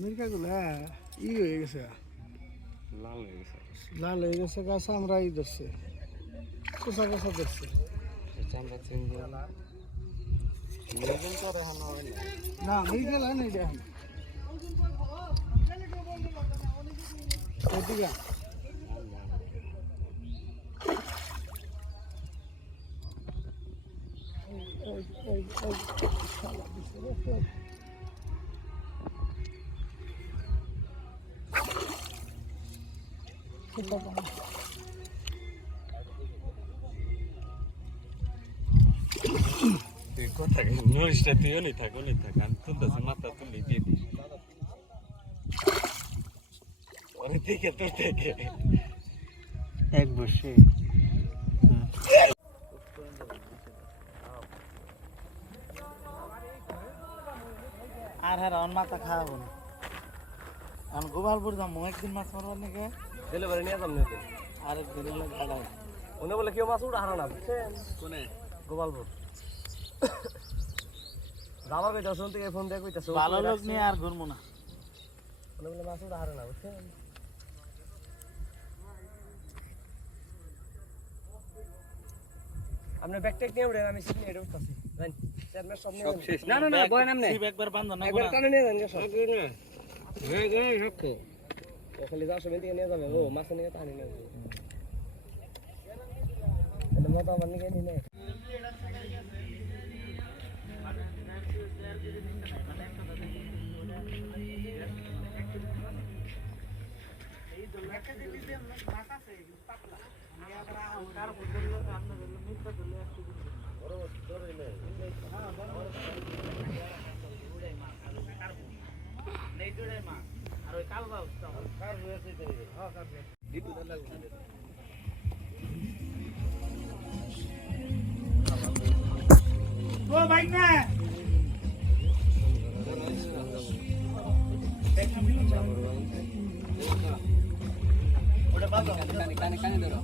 মির্কাগুলো হয়ে গেছে, লাল হয়ে গেছে গাছ, আমরা ধরছে কোথা কোথা ধরছে না মির্কাল নেই দেখেন ওদিকে নরিশটা তুইও নি থাক আমি তুলতেছি মাথা তুলি দিয়ে দিস ওরে থেকে তোর থেকে এক বসে আর হ্যাঁ অন মাথা খাওয়াবো না আমি গোপালপুর যাবো একদিন মাছ মারবার নাকি দিলে বলে নিয়ে যাম না আরেকদিন হলে গাড়া ওনে বলে কেউ মাছ উঠা হারা না বুঝছেন কোনে গোপালপুর যাবার কইতা শুনতে ফোন দিয়ে কইতাছ ভালো লোক নিয়ে আর ঘুরবো না ওনে বলে মাছ উঠা হারা না বুঝছেন আপনি ব্যাগটেক নিয়ে উঠেন আমি সিট নিয়ে উঠতাছি জান চেয়ারম্যান সব নিয়ে না না না বয় নাম নেই একবার বান্ধন না একবার টানে নিয়ে যান সব না হ্যাঁ গো সব তো খালি যাও সব এদিকে নিয়ে যাবে ও মাছ নিয়ে টানে নিয়ে যাবে এনে মত আমার নিয়ে নিয়ে ও ভাই না ওটা বাবা কানে ধরো